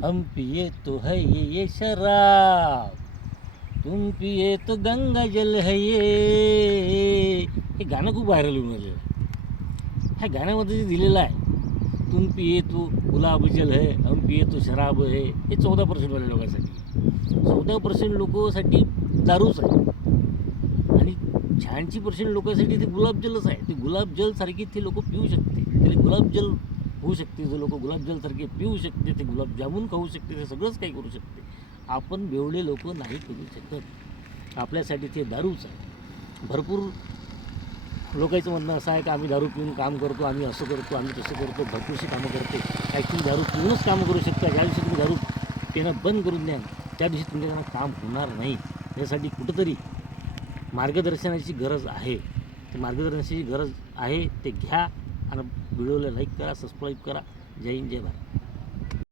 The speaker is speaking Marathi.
हम पिए तो है ये शराब, तुम पिए तो गंगा जल है ये. हे गाणं खूप व्हायरल होऊन राहिलेलं आहे. ह्या गाण्यामध्ये जे दिलेलं आहे, तुम पिए तो गुलाब जल है, हम पिए तो शराब है, हे 14% लोकांसाठी. 14% लोकांसाठी दारूच आहे आणि 86% लोकांसाठी ते गुलाबजलच आहे. ते गुलाबजलसारखी ते लोक पिऊ शकते, ते गुलाबजल होऊ शकते. जे लोक गुलाबजलसारखे पिऊ शकते, ते गुलाबजामुन खाऊ शकते, ते सगळंच काही करू शकते. आपण बेवडे लोक नाही करू शकत. आपल्यासाठी ते दारूच आहे. भरपूर लोकांचं म्हणणं असं आहे की आम्ही दारू पिऊन काम करतो, आम्ही असं करतो, आम्ही तसं करतो, भरपूरशी कामं करतो. ॲक्च्युली दारू पिऊनच कामं करू शकता. ज्या दिवशी तुम्ही दारू पिणं बंद करून द्या, त्या दिवशी तुमच्याकडनं काम होणार नाही. यासाठी कुठंतरी मार्गदर्शनाची गरज आहे. ते मार्गदर्शनाची गरज आहे, ते घ्या आणि व्हिडिओला लाईक करा, सबस्क्राईब करा. जय हिंद, जय भारत.